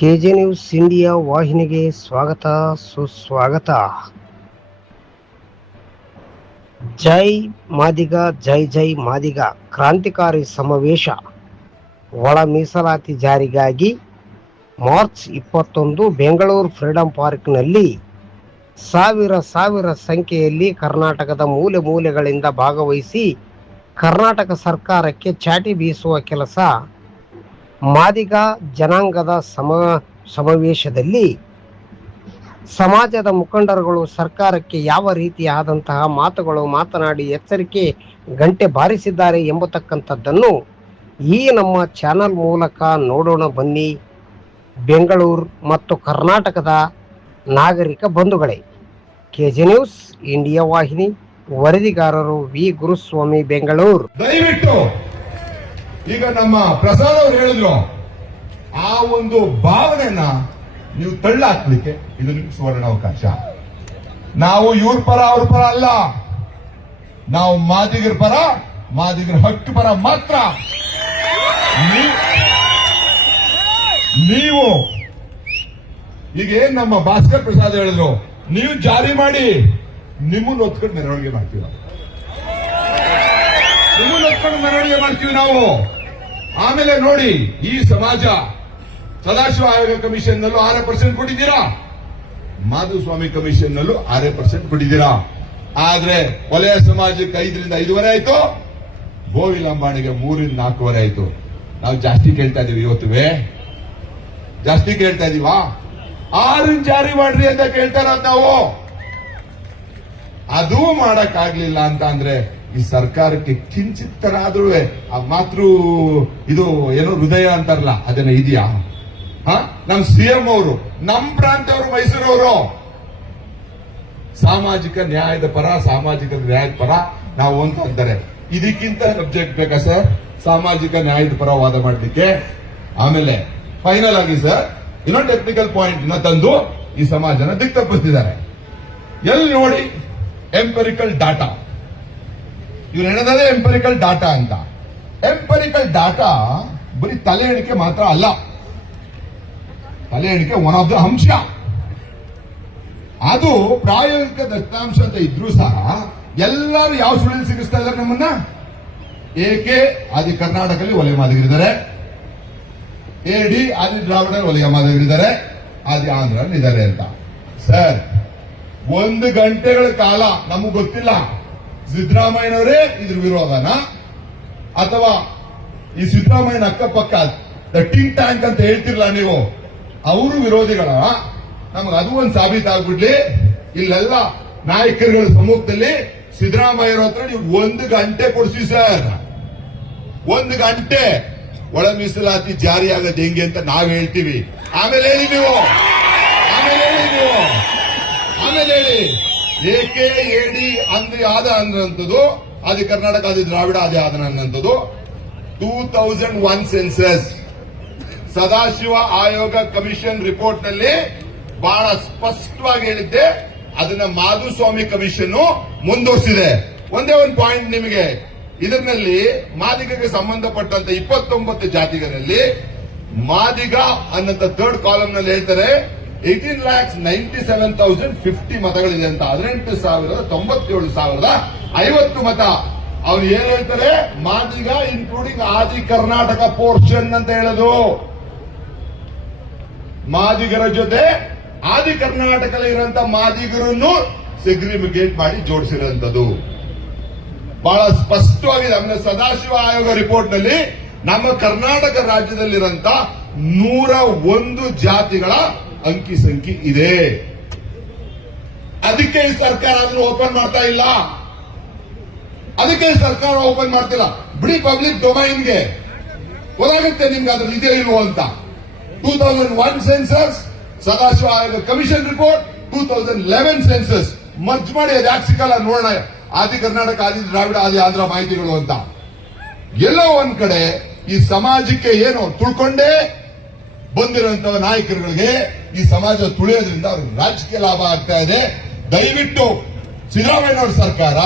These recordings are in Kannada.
ಕೆಜೆ ನ್ಯೂಸ್ ಇಂಡಿಯಾ ವಾಹಿನಿಗೆ ಸ್ವಾಗತ ಸುಸ್ವಾಗತ. ಜೈ ಮಾದಿಗ, ಜೈ ಜೈ ಮಾದಿಗ ಕ್ರಾಂತಿಕಾರಿ ಸಮಾವೇಶ. ಒಳ ಮೀಸಲಾತಿ ಜಾರಿಗಾಗಿ ಮಾರ್ಚ್ 21 ಬೆಂಗಳೂರು ಫ್ರೀಡಂ ಪಾರ್ಕ್ನಲ್ಲಿ ಸಾವಿರ ಸಂಖ್ಯೆಯಲ್ಲಿ ಕರ್ನಾಟಕದ ಮೂಲೆ ಮೂಲೆಗಳಿಂದ ಭಾಗವಹಿಸಿ ಕರ್ನಾಟಕ ಸರ್ಕಾರಕ್ಕೆ ಚಾಟಿ ಬೀಸುವ ಕೆಲಸ. ಮಾದಿಗ ಜನಾಂಗದ ಸಮಾವೇಶದಲ್ಲಿ ಸಮಾಜದ ಮುಖಂಡರುಗಳು ಸರ್ಕಾರಕ್ಕೆ ಯಾವ ರೀತಿಯಾದಂತಹ ಮಾತುಗಳು ಮಾತನಾಡಿ ಎಚ್ಚರಿಕೆ ಗಂಟೆ ಬಾರಿಸಿದ್ದಾರೆ ಎಂಬತಕ್ಕಂಥದ್ದನ್ನು ಈ ನಮ್ಮ ಚಾನಲ್ ಮೂಲಕ ನೋಡೋಣ ಬನ್ನಿ. ಬೆಂಗಳೂರು ಮತ್ತು ಕರ್ನಾಟಕದ ನಾಗರಿಕ ಬಂಧುಗಳೇ, ಕೆಜೆ ನ್ಯೂಸ್ ಇಂಡಿಯಾ ವಾಹಿನಿ ವರದಿಗಾರರು ವಿ ಗುರುಸ್ವಾಮಿ, ಬೆಂಗಳೂರು. ದಯವಿಟ್ಟು ಈಗ ನಮ್ಮ ಪ್ರಸಾದ್ ಅವರು ಹೇಳಿದ್ರು, ಆ ಒಂದು ಭಾವನೆಯನ್ನ ನೀವು ತಳ್ಳಾಕ್ಲಿಕ್ಕೆ ಇದು ಸುವರ್ಣ ಅವಕಾಶ. ನಾವು ಇವ್ರ ಪರ ಅವ್ರ ಪರ ಅಲ್ಲ, ನಾವು ಮಾದಿಗರ ಪರ, ಮಾದಿಗರ ಹಕ್ಕು ಪರ ಮಾತ್ರ. ನೀವು ಈಗ ಏನ್ ನಮ್ಮ ಭಾಸ್ಕರ್ ಪ್ರಸಾದ್ ಹೇಳಿದ್ರು, ನೀವು ಜಾರಿ ಮಾಡಿ, ನಿಮ್ಮನ್ನು ಒತ್ಕೊಂಡು ಮೆರವಣಿಗೆ ಮಾಡ್ತೀವಿ ನಾವು, ನಿಮ್ಮನ್ನು ಒತ್ಕೊಂಡು ಮೆರವಣಿಗೆ ಮಾಡ್ತೀವಿ ನಾವು. ಆಮೇಲೆ ನೋಡಿ, ಈ ಸಮಾಜ ಸದಾಶಿವ ಆಯೋಗ ಕಮಿಷನ್ ನಲ್ಲೂ 6% ಕೊಟ್ಟಿದ್ದೀರಾ, ಮಾಧುಸ್ವಾಮಿ ಕಮಿಷನ್ ನಲ್ಲೂ 6% ಕೊಟ್ಟಿದ್ದೀರಾ. ಆದ್ರೆ ವಲಯ ಸಮಾಜಕ್ಕೆ 5ರಿಂದ 5.5 ಆಯ್ತು, ಗೋವಿಲ್ ಅಂಬಾಣಿಗೆ 3ರಿಂದ 4.5 ಆಯ್ತು. ನಾವು ಜಾಸ್ತಿ ಕೇಳ್ತಾ ಇದೀವಿ, ಇವತ್ತುವೆ ಜಾಸ್ತಿ ಕೇಳ್ತಾ ಇದೀವಾ? 6 ಜಾರಿ ಮಾಡ್ರಿ ಅಂತ ಕೇಳ್ತಾರ ನಾವು. ಅದು ಮಾಡಕ್ಕಾಗ್ಲಿಲ್ಲ ಅಂತ ಅಂದ್ರೆ ಈ ಸರ್ಕಾರಕ್ಕೆ ಕಿಂಚಿತ್ತನಾದ್ರೂ ಆ ಮಾತೃ ಇದು ಏನೋ ಹೃದಯ ಅಂತಾರಲ್ಲ, ಅದನ್ನ ಇದೆಯಾ? ನಮ್ ಸಿಎಂ ಅವರು, ನಮ್ ಪ್ರಾಂತವರು, ಮೈಸೂರವರು ಸಾಮಾಜಿಕ ನ್ಯಾಯದ ಪರ, ಸಾಮಾಜಿಕ ನ್ಯಾಯದ ಪರ ನಾವು ಅಂತ ಅಂತಾರೆ. ಇದಕ್ಕಿಂತ ಸಬ್ಜೆಕ್ಟ್ ಬೇಕಾ ಸರ್ ಸಾಮಾಜಿಕ ನ್ಯಾಯದ ಪರ ವಾದ ಮಾಡಲಿಕ್ಕೆ? ಆಮೇಲೆ ಫೈನಲ್ ಆಗಿ ಸರ್ ಇನ್ನೊಂದು ಟೆಕ್ನಿಕಲ್ ಪಾಯಿಂಟ್ ನ ತಂದು ಈ ಸಮಾಜನ ದಿಕ್ ತಪ್ಪಿಸ್ತಿದ್ದಾರೆ. ಎಲ್ಲಿ ನೋಡಿ ಎಂಪರಿಕಲ್ ಡಾಟಾ, ಇವ್ರು ಹೇಳೋದೇ ಎಂಪರಿಕಲ್ ಡಾಟಾ ಅಂತ. ಎಂಪರಿಕಲ್ ಡಾಟಾ ಬರೀ ತಲೆ ಎಣಿಕೆ ಮಾತ್ರ ಅಲ್ಲ, ತಲೆ ಎಣಿಕೆ ಒನ್ ಆಫ್ ದ ಅಂಶ. ಅದು ಪ್ರಾಯೋಗಿಕ ದತ್ತಾಂಶ ಅಂತ ಇದ್ರೂ ಸಹ ಎಲ್ಲರೂ ಯಾವ ಸುಳಿಲ್ ಸಿಗಿಸ್ತಾ ಇದ್ದಾರೆ ನಮ್ಮನ್ನ. ಏಕೆ ಆದಿ ಕರ್ನಾಟಕದಲ್ಲಿ ವಲಯ ಮಾದಿಗರಿದ್ದಾರೆ, ಎಡಿ ಆದಿ ದ್ರಾವಿಡ ವಲಯ ಮಾದಿಗರಿದ್ದಾರೆ, ಆದಿ ಆಂಧ್ರ ಇದ್ದಾರೆ ಅಂತ. ಸರ್, 1 ಗಂಟೆಗಳ ಕಾಲ ನಮಗ್ ಗೊತ್ತಿಲ್ಲ ಸಿದ್ದರಾಮಯ್ಯನವರೇ ಇದ್ರ ವಿರೋಧನ ಅಥವಾ ಈ ಸಿದ್ದರಾಮಯ್ಯನ ಅಕ್ಕಪಕ್ಕ ಟಿಂಕ್ ಟ್ಯಾಂಕ್ ಅಂತ ಹೇಳ್ತಿರ್ಲ ನೀವು, ಅವರು ವಿರೋಧಿಗಳ. ನಮಗ ಅದು ಒಂದು ಸಾಬೀತಾಗ್ಬಿಡ್ಲಿ. ಇಲ್ಲೆಲ್ಲ ನಾಯಕರುಗಳ ಸಮ್ಮುಖದಲ್ಲಿ ಸಿದ್ದರಾಮಯ್ಯರ ಹತ್ರ ನೀವು 1 ಗಂಟೆ ಕೊಡಿಸಿ ಸರ್, 1 ಗಂಟೆ ಒಳ ಮೀಸಲಾತಿ ಜಾರಿ ಆಗತ್ತೆ ಹೆಂಗೆ ಅಂತ ನಾವ್ ಹೇಳ್ತೀವಿ. ಆಮೇಲೆ ಹೇಳಿ ನೀವು, ಆಮೇಲೆ ಹೇಳಿ ಏಕೆ ಎಡಿ ಅಂದ್ರಿ ಆದ ಅನ್ನಂಥದ್ದು, ಆದಿ ಕರ್ನಾಟಕ ಆದಿ ದ್ರಾವಿಡ ಆದಿ ಆದನ ಅನ್ನಂಥದ್ದು 2001 ಸೆನ್ಸಸ್ ಸದಾಶಿವ ಆಯೋಗ ಕಮಿಷನ್ ರಿಪೋರ್ಟ್ ನಲ್ಲಿ ಬಹಳ ಸ್ಪಷ್ಟವಾಗಿ ಹೇಳಿದ್ದೆ. ಅದನ್ನ ಮಾಧುಸ್ವಾಮಿ ಕಮಿಷನ್ ಮುಂದುವರಿಸಿದೆ. ಒಂದೇ ಒಂದು ಪಾಯಿಂಟ್ ನಿಮಗೆ, ಇದರಲ್ಲಿ ಮಾದಿಗಗೆ ಸಂಬಂಧಪಟ್ಟಂತ 29 ಜಾತಿಗಳಲ್ಲಿ ಮಾದಿಗ ಅನ್ನಂತ 3rd ಕಾಲಮ್ ನಲ್ಲಿ ಹೇಳ್ತಾರೆ 18,97,050 ಮತಗಳಿದೆ ಅಂತ. 18,97,050 ಮತ. ಅವ್ರು ಏನ್ ಹೇಳ್ತಾರೆ, ಮಾದಿಗ ಇನ್ಕ್ಲೂಡಿಂಗ್ ಆದಿ ಕರ್ನಾಟಕ ಪೋರ್ಷನ್ ಅಂತ ಹೇಳೋದು. ಮಾದಿಗರ ಜೊತೆ ಆದಿ ಕರ್ನಾಟಕದಲ್ಲಿ ಇರುವಂತ ಮಾದಿಗರನ್ನು ಸೆಗ್ರಿಮಿಗೇಟ್ ಮಾಡಿ ಜೋಡಿಸಿರುವಂತದ್ದು ಬಹಳ ಸ್ಪಷ್ಟವಾಗಿದೆ. ಆಮೇಲೆ ಸದಾಶಿವ ಆಯೋಗ ರಿಪೋರ್ಟ್ ನಲ್ಲಿ ನಮ್ಮ ಕರ್ನಾಟಕ ರಾಜ್ಯದಲ್ಲಿರುವಂತ 101 ಜಾತಿಗಳ ಅಂಕಿ ಸಂಖ್ಯೆ ಇದೆ. ಅದಕ್ಕೆ ಈ ಸರ್ಕಾರ ಅದನ್ನು ಓಪನ್ ಮಾಡ್ತಾ ಇಲ್ಲ, ಅದಕ್ಕೆ ಸರ್ಕಾರ ಓಪನ್ ಮಾಡ್ತಿಲ್ಲ. ಬಿಡಿ ಪಬ್ಲಿಕ್ ಡೊಮೈನ್ಗೆ ಗೊತ್ತಾಗುತ್ತೆ ನಿಮ್ಗೆ ಅದ್ರ ಇದೆ ಇಲ್ವೋ ಅಂತ. 2001 ಸೆನ್ಸಸ್, ಸದಾಶಿವ ಆಯೋಗ ಕಮಿಷನ್ ರಿಪೋರ್ಟ್, 2011 ಸೆನ್ಸಸ್ ಮರ್ಜ್ ಮಾಡಿ ಅದು ಯಾಕೆ ಸಿಕ್ಕಲ್ಲ ನೋಡೋಣ. ಆದಿ ಕರ್ನಾಟಕ, ಆದಿ ದ್ರಾವಿಡ, ಆದಿ ಆಂಧ್ರ ಮಾಹಿತಿಗಳು ಅಂತ ಎಲ್ಲೋ ಒಂದ್ ಕಡೆ ಈ ಸಮಾಜಕ್ಕೆ ಏನು ತುಳ್ಕೊಂಡೇ ಬಂದಿರುವಂತ ನಾಯಕರುಗಳಿಗೆ ಈ ಸಮಾಜ ತುಳಿಯೋದ್ರಿಂದ ಅವ್ರಿಗೆ ರಾಜಕೀಯ ಲಾಭ ಆಗ್ತಾ ಇದೆ. ದಯವಿಟ್ಟು ಸಿದ್ದರಾಮಯ್ಯನವರ ಸರ್ಕಾರ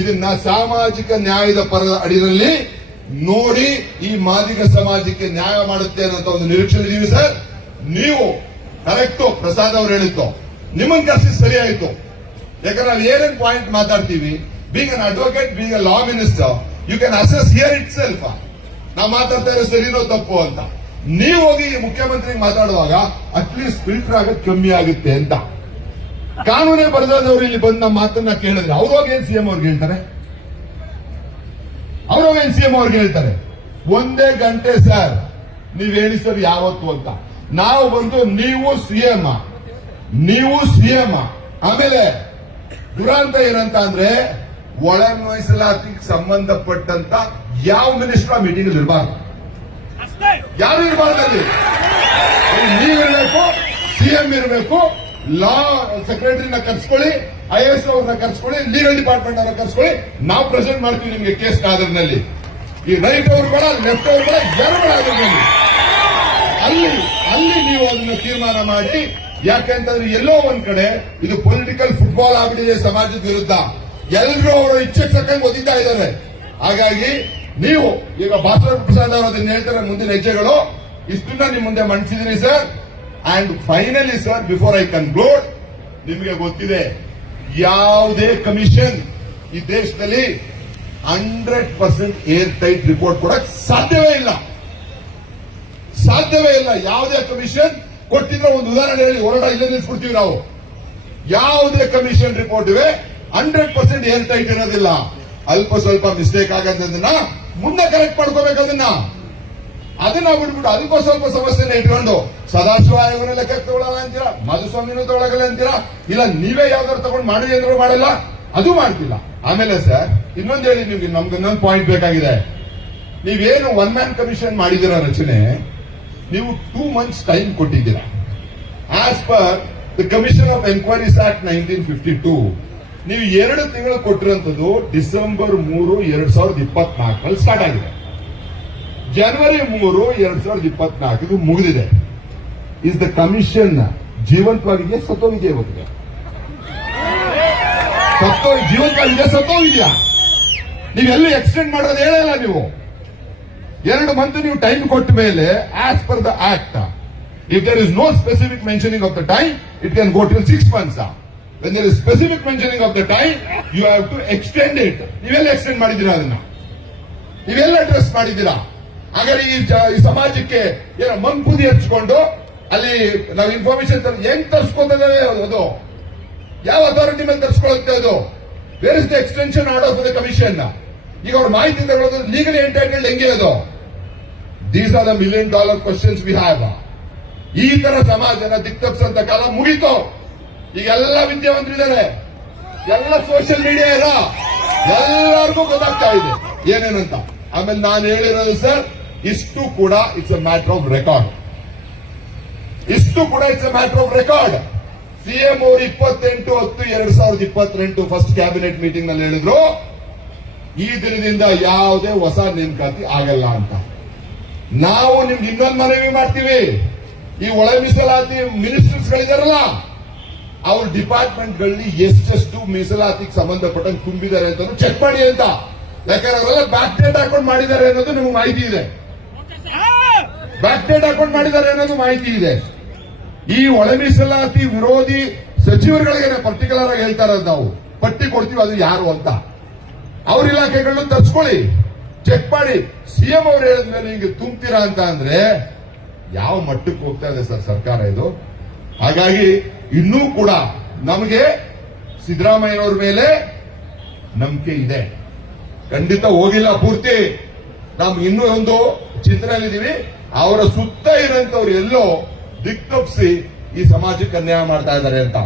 ಇದನ್ನ ಸಾಮಾಜಿಕ ನ್ಯಾಯದ ಪರದ ಅಡಿಯಲ್ಲಿ ನೋಡಿ ಈ ಮಾದಿಗ ಸಮಾಜಕ್ಕೆ ನ್ಯಾಯ ಮಾಡುತ್ತೆ ಅನ್ನೋ ಒಂದು ನಿರೀಕ್ಷೆ ಇದೀವಿ ಸರ್. ನೀವು ಕರೆಕ್ಟು ಪ್ರಸಾದ್ ಅವ್ರು ಹೇಳಿದ್ದು ನಿಮ್ಮನ್ ಕರ್ಸಿ ಸರಿ ಆಯ್ತು. ಯಾಕಂದ್ರೆ ನಾವು ಏನೇನ್ ಪಾಯಿಂಟ್ ಮಾತಾಡ್ತೀವಿ, being an advocate, being a law minister, you can assess here itself. ನಾವು ಮಾತಾಡ್ತಾ ಇರೋ ಸರಿನೋ ತಪ್ಪು ಅಂತ. ನೀವು ಹೋಗಿ ಮುಖ್ಯಮಂತ್ರಿಗೆ ಮಾತಾಡುವಾಗ ಅಟ್ಲೀಸ್ಟ್ ಫಿಲ್ಟರ್ ಆಗೋದು ಕಮ್ಮಿ ಆಗುತ್ತೆ ಅಂತ. ಕಾನೂನೇ ಬರೆದವರು ಇಲ್ಲಿ ಬಂದು ನಮ್ಮ ಮಾತನ್ನ ಕೇಳಿದ್ರೆ ಅವ್ರೋಗ ಏನ್ ಸಿಎಂ ಅವ್ರಿಗೆ ಹೇಳ್ತಾರೆ, ಅವ್ರೋಗ ಏನ್ ಸಿಎಂ ಅವ್ರಿಗೆ ಹೇಳ್ತಾರೆ, ಒಂದೇ ಗಂಟೆ ಸರ್ ನೀವ್ ಹೇಳಿ ಸರ್ ಯಾವತ್ತು ಅಂತ. ನಾವು ಬಂದು ನೀವು ಸಿಎಂ. ಆಮೇಲೆ ದುರಂತ ಏನಂತ ಅಂದ್ರೆ ಒಳ ಮೀಸಲಾತಿಗೆ ಸಂಬಂಧಪಟ್ಟಂತ ಯಾವ ಮಿನಿಸ್ಟರ್ ಮೀಟಿಂಗ್ ಇರಬಾರ್ದು, ಯಾರು ಇರಬಾರ್ದಲ್ಲಿ. ನೀವಿರಬೇಕು, ಸಿಎಂ ಇರಬೇಕು, ಲಾ ಸೆಕ್ರೆಟರಿನ ಕರ್ಸ್ಕೊಳ್ಳಿ, IAS ಅವ್ರನ್ನ ಕರ್ಸ್ಕೊಳ್ಳಿ, ಲೀಗಲ್ ಡಿಪಾರ್ಟ್ಮೆಂಟ್ ಅವ್ರನ್ನ ಕರ್ಸ್ಕೊಳ್ಳಿ, ನಾವು ಪ್ರೆಸೆಂಟ್ ಮಾಡ್ತೀವಿ ನಿಮ್ಗೆ ಕೇಸ್ ಆಧಾರದಲ್ಲಿ. ಈ ರೈಟ್ ಅವ್ರು ಬೇಡ, ಲೆಫ್ಟ್ ಅವ್ರು ಬೇಡ, ಯಾರು ಬೇಡ ಆಧಾರದಲ್ಲಿ. ಅಲ್ಲಿ ನೀವು ಅದನ್ನ ತೀರ್ಮಾನ ಮಾಡಿ. ಯಾಕೆಂತಂದ್ರೆ ಎಲ್ಲೋ ಒಂದ್ ಕಡೆ ಇದು ಪೊಲಿಟಿಕಲ್ ಫುಟ್ಬಾಲ್ ಆಗ್ಬಿಟ್ಟಿದೆ ಸಮಾಜದ ವಿರುದ್ಧ. ಎಲ್ಲರೂ ಅವರ ಇಚ್ಛೆ ತಕ್ಕಂಗೆ ಓದಿತಾ ಇದ್ದಾರೆ. ಹಾಗಾಗಿ ನೀವು ಈಗ ಭಾಸ್ಕರ್ ಪ್ರಸಾದ್ ಅವರು ಅದನ್ನ ಹೇಳ್ತಾರೆ, ಮುಂದಿನ ಹೆಜ್ಜೆಗಳು ಇಷ್ಟನ್ನ ನಿಮ್ ಮುಂದೆ ಮಂಡಿಸಿದೀನಿ sir. And finally sir, before I conclude, ನಿಮಗೆ ಗೊತ್ತಿದೆ ಯಾವುದೇ ಕಮಿಷನ್ ಈ ದೇಶದಲ್ಲಿ 100% ಏರ್ ಟೈಟ್ ರಿಪೋರ್ಟ್ ಕೊಡಕ್ ಸಾಧ್ಯವೇ ಇಲ್ಲ. ಯಾವುದೇ ಕಮಿಷನ್ ಕೊಟ್ಟಿದ್ರೆ ಒಂದು ಉದಾಹರಣೆ ಹೇಳಿ, ಹೊರಡ ಇಲ್ಲೇ ನಿಲ್ಸ್ಬಿಡ್ತೀವಿ ನಾವು. ಯಾವುದೇ ಕಮಿಷನ್ ರಿಪೋರ್ಟ್ ಇವೆ 100% ಏರ್ ಟೈಟ್ ಇರೋದಿಲ್ಲ. ಅಲ್ಪ ಸ್ವಲ್ಪ ಮಿಸ್ಟೇಕ್ ಆಗದನ್ನ ಮುಂದೆ ಕರೆಕ್ಟ್ ಮಾಡ್ಕೋಬೇಕು. ಅದನ್ನ ಬಿಟ್ಬಿಟ್ಟು ಅಲ್ಪ ಸ್ವಲ್ಪ ಸಮಸ್ಯೆನ ಇಟ್ಕೊಂಡು ಸದಾಶಿವ ಆಯೋಗನ ಲೆಕ್ಕಕ್ಕೆ ತಗೊಳ್ಳಲ್ಲ ಅಂತೀರಾ, ಮಧುಸ್ವಾಮಿನೂ ತಗೊಳಗಲ್ಲ ಅಂತೀರಾ, ಇಲ್ಲ ನೀವೇ ಯಾವ್ದಾರು ತಗೊಂಡು ಮಾಡಿ ಅಂದ್ರೂ ಮಾಡಲ್ಲ, ಅದು ಮಾಡ್ತಿಲ್ಲ. ಆಮೇಲೆ ಸರ್ ಇನ್ನೊಂದು ಹೇಳಿ, ನಿಮ್ಗೆ ನಮ್ಗೆ ಇನ್ನೊಂದು ಪಾಯಿಂಟ್ ಬೇಕಾಗಿದೆ. ನೀವೇನು ಒನ್ ಮ್ಯಾನ್ ಕಮಿಷನ್ ಮಾಡಿದಿರ ರಚನೆ, ನೀವು 2 months ಟೈಮ್ ಕೊಟ್ಟಿದ್ದೀರಾ. As per the commission of enquiries act 1952 ನೀವು 2 ತಿಂಗಳು ಕೊಟ್ಟಿರುವಂತದ್ದು ಡಿಸೆಂಬರ್ 3, 2024 ಸ್ಟಾರ್ಟ್ ಆಗಿದೆ. ಜನವರಿ 3, 2024 ಮುಗಿದಿದೆ. ಇಸ್ ದ ಕಮಿಷನ್ ಜೀವಂತವಾಗಿದೆಯಾ ಸತ್ತೋಗಿದೆಯಾ? ಇವತ್ತಿಗೆ ಜೀವಂತವಾಗಿದೆಯಾ ಸತ್ತೋಗಿದೆಯಾ? ನೀವೆಲ್ಲೂ ಎಕ್ಸ್ಟೆಂಡ್ ಮಾಡೋದು ಹೇಳಲ್ಲ. ನೀವು 2 months ನೀವು ಟೈಮ್ ಕೊಟ್ಟ ಮೇಲೆ as per the act, if there is no specific mentioning of the time, it can go till 6 months. When there is specific mentioning of the time, you have to extend it. ನೀವೆಲ್ಲ ಎಕ್ಸ್ಟೆಂಡ್ ಮಾಡಿದ್ದೀರಾ? ಅದನ್ನ ನೀವೆಲ್ಲ ಅಡ್ರೆಸ್ ಮಾಡಿದ್ದೀರಾ? ಹಾಗಾದ್ರೆ ಈ ಸಮಾಜಕ್ಕೆ ಏನೋ ಮಂಕುದಿ ಹಚ್ಕೊಂಡು ಅಲ್ಲಿ ನಾವು ಇನ್ಫಾರ್ಮೇಶನ್ ಹೆಂಗ್ ತರ್ಸ್ಕೊತೇವೆ? ಅದು ಯಾವ ಅಥಾರಿಟಿ ಮೇಲೆ ತರ್ಸ್ಕೊಳ್ಳುತ್ತೆ? ಅದು where is the extension order for the commission? ಈಗ ಅವ್ರ ಮಾಹಿತಿ ತಗೊಳ್ಳೋದು ಲೀಗಲಿ ಎಂಟೈಟಲ್ಡ್ ಹೆಂಗೆ? ಅದು these are the $1 million questions we have. ಈ ತರ ಸಮಾಜನ ದಿಕ್ತಪ್ಸಂತ ಕಾಲ ಮುಗೀತು. ಈಗ ಎಲ್ಲ ವಿದ್ಯಾವಂತರಿದ್ದಾರೆ, ಎಲ್ಲ ಸೋಷಿಯಲ್ ಮೀಡಿಯಾ ಇಲ್ಲ, ಎಲ್ಲರಿಗೂ ಗೊತ್ತಾಗ್ತಾ ಇದೆ ಏನೇನಂತ. ಆಮೇಲೆ ನಾನು ಹೇಳಿರೋದು ಸರ್, ಇಷ್ಟು ಕೂಡ it's A matter of record. CM ಅವರು 28/10/2028 ಫಸ್ಟ್ ಕ್ಯಾಬಿನೆಟ್ ಮೀಟಿಂಗ್ ನಲ್ಲಿ ಹೇಳಿದ್ರು, ಈ ದಿನದಿಂದ ಯಾವುದೇ ಹೊಸ ನೇಮಕಾತಿ ಆಗಲ್ಲ ಅಂತ. ನಾವು ನಿಮ್ಗೆ ಇನ್ನೊಂದು ಮನವಿ ಮಾಡ್ತೀವಿ, ಈ ಒಳ ಮೀಸಲಾತಿ ಮಿನಿಸ್ಟರ್ಸ್ ಗಳಿದಾರಲ್ಲ, ಅವ್ರ ಡಿಪಾರ್ಟ್ಮೆಂಟ್ ಗಳಲ್ಲಿ ಎಷ್ಟೆಷ್ಟು ಮೀಸಲಾತಿಗೆ ಸಂಬಂಧಪಟ್ಟಂಗೆ ತುಂಬಿದ್ದಾರೆ ಅಂತ ಚೆಕ್ ಮಾಡಿ ಅಂತ. ಯಾಕಂದ್ರೆ ಅವರೆಲ್ಲ ಬ್ಯಾಕ್ ಡೇಟ್ ಹಾಕೊಂಡು ಮಾಡಿದ್ದಾರೆ ಅನ್ನೋದು ನಿಮ್ಗೆ ಮಾಹಿತಿ ಇದೆ. ಈ ಒಳ ಮೀಸಲಾತಿ ವಿರೋಧಿ ಸಚಿವರುಗಳಿಗೆ ಪರ್ಟಿಕ್ಯುಲರ್ ಆಗಿ ಹೇಳ್ತಾ ಇರೋದು, ನಾವು ಪಟ್ಟಿ ಕೊಡ್ತೀವಿ ಅದು ಯಾರು ಅಂತ. ಅವ್ರ ಇಲಾಖೆಗಳನ್ನ ತರ್ಸ್ಕೊಳ್ಳಿ, ಚೆಕ್ ಮಾಡಿ. ಸಿಎಂ ಅವ್ರು ಹೇಳಿದ್ಮೇಲೆ ಹಿಂಗೆ ತುಂಬ್ತೀರಾ ಅಂತ ಅಂದ್ರೆ ಯಾವ ಮಟ್ಟಕ್ಕೆ ಹೋಗ್ತಾ ಇದೆ ಸರ್ ಸರ್ಕಾರ ಇದು? ಹಾಗಾಗಿ ಇನ್ನೂ ಕೂಡ ನಮಗೆ ಸಿದ್ದರಾಮಯ್ಯನವ್ರ ಮೇಲೆ ನಂಬಿಕೆ ಇದೆ. ಖಂಡಿತ ಹೋಗಿಲ್ಲ ಪೂರ್ತಿ. ನಾವು ಇನ್ನೂ ಒಂದು ಚಿಂತನೆಯಲ್ಲಿದ್ದೀವಿ. ಅವರ ಸುತ್ತ ಇರೋಂಥವ್ರು ಎಲ್ಲೋ ದಿಕ್ತಪ್ಪಿಸಿ ಈ ಸಮಾಜಕ್ಕೆ ಅನ್ಯಾಯ ಮಾಡ್ತಾ ಇದ್ದಾರೆ ಅಂತ.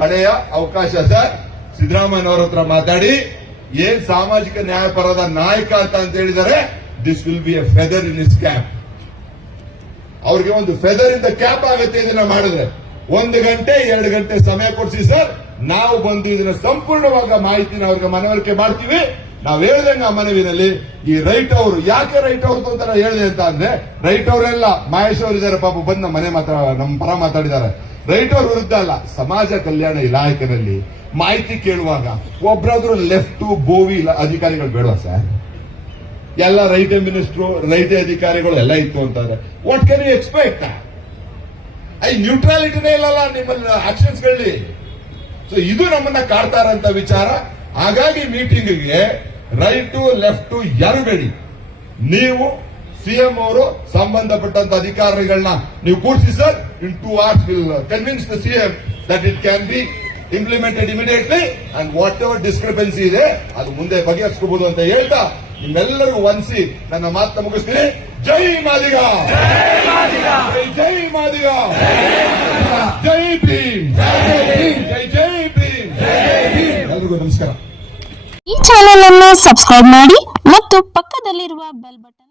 ಕಡೆಯ ಅವಕಾಶ ಸರ್, ಸಿದ್ದರಾಮಯ್ಯನವರ ಹತ್ರ ಮಾತಾಡಿ ಏನ್ ಸಾಮಾಜಿಕ ನ್ಯಾಯಪರದ ನಾಯಕ ಅಂತ ಹೇಳಿದ್ದಾರೆ. This will be A feather in is cap. ಅವ್ರಿಗೆ ಒಂದು ಫೆದರ್ ಇನ್ ದ ಕ್ಯಾಪ್ ಆಗುತ್ತೆ ಇದನ್ನ ಮಾಡಿದ್ರೆ. 1 ಗಂಟೆ 2 ಗಂಟೆ ಸಮಯ ಕೊಡಿಸಿ ಸರ್, ನಾವು ಬಂದು ಇದನ್ನ ಸಂಪೂರ್ಣವಾಗಿ ಮಾಹಿತಿನ ಅವ್ರಿಗೆ ಮನವರಿಕೆ ಮಾಡ್ತೀವಿ. ನಾವ್ ಹೇಳ್ದಂಗ ಆ ಮನವಿನಲ್ಲಿ ಈ ರೈಟ್ ಅವರು ಯಾಕೆ ರೈಟ್ ಅವ್ರದ್ದು ಅಂತ ಹೇಳಿದೆ ಅಂತ ಅಂದ್ರೆ, ರೈಟ್ ಅವರೆಲ್ಲ ಮಹೇಶ್ ಅವರು ಇದ್ದಾರೆ ಪಾಪ, ಬಂದು ನಮ್ಮ ಪರ ಮಾತಾಡಿದ್ದಾರೆ. ರೈಟ್ ಅವ್ರ ವಿರುದ್ಧ ಅಲ್ಲ, ಸಮಾಜ ಕಲ್ಯಾಣ ಇಲಾಖೆನಲ್ಲಿ ಮಾಹಿತಿ ಕೇಳುವಾಗ ಒಬ್ಬರಾದ್ರೂ ಲೆಫ್ಟ್ ಬೋವಿ ಅಧಿಕಾರಿಗಳು ಬೇಡವಾ ಸರ್? ಎಲ್ಲ ರೈಟ್ ಮಿನಿಸ್ಟ್ರು, ರೈತ ಅಧಿಕಾರಿಗಳು ಎಲ್ಲ ಇತ್ತು ಅಂತಾರೆ. What can you expect? ನ್ಯೂಟ್ರಾಲಿಟಿನೇ ಇಲ್ಲಲ್ಲ ನಿಮ್ಮಲ್ಲಿ ಆಕ್ಷನ್ಸ್ಗಳಲ್ಲಿ. ಸೊ ಇದು ನಮ್ಮನ್ನ ಕಾಡ್ತಾ ಇರೋಂತ ವಿಚಾರ. ಹಾಗಾಗಿ ಮೀಟಿಂಗ್ಗೆ ರೈಟು ಲೆಫ್ಟ್ ಯಾರು ಬೇಡಿ, ನೀವು ಸಿಎಂ ಅವರು ಸಂಬಂಧಪಟ್ಟಂತ ಅಧಿಕಾರಿಗಳನ್ನ ನೀವು ಕೂರಿಸಿ sir. In 2 hours will convince the CM that it can be implemented immediately and what ever discrepancy ಇದೆ ಅದು ಮುಂದೆ ಬಗೆಹರಿಸಬಹುದು ಅಂತ ಹೇಳ್ತಾ ನಿಮ್ಮೆಲ್ಲರಿಗೂ ವಂದಿಸಿ ನನ್ನ ಮಾತನ್ನ ಮುಗಿಸ್ತೀನಿ. ಜೈ ಮಾದಿಗ, ಜೈ ಮಾದಿಗ, ಜೈ ಭೀಮ್, ಜೈ ಭೀಮ್. ಎಲ್ರಿಗೂ ನಮಸ್ಕಾರ. ಈ ಚಾನೆಲ್ ಅನ್ನು ಸಬ್ಸ್ಕ್ರೈಬ್ ಮಾಡಿ ಮತ್ತು ಪಕ್ಕದಲ್ಲಿರುವ ಬೆಲ್ ಬಟನ್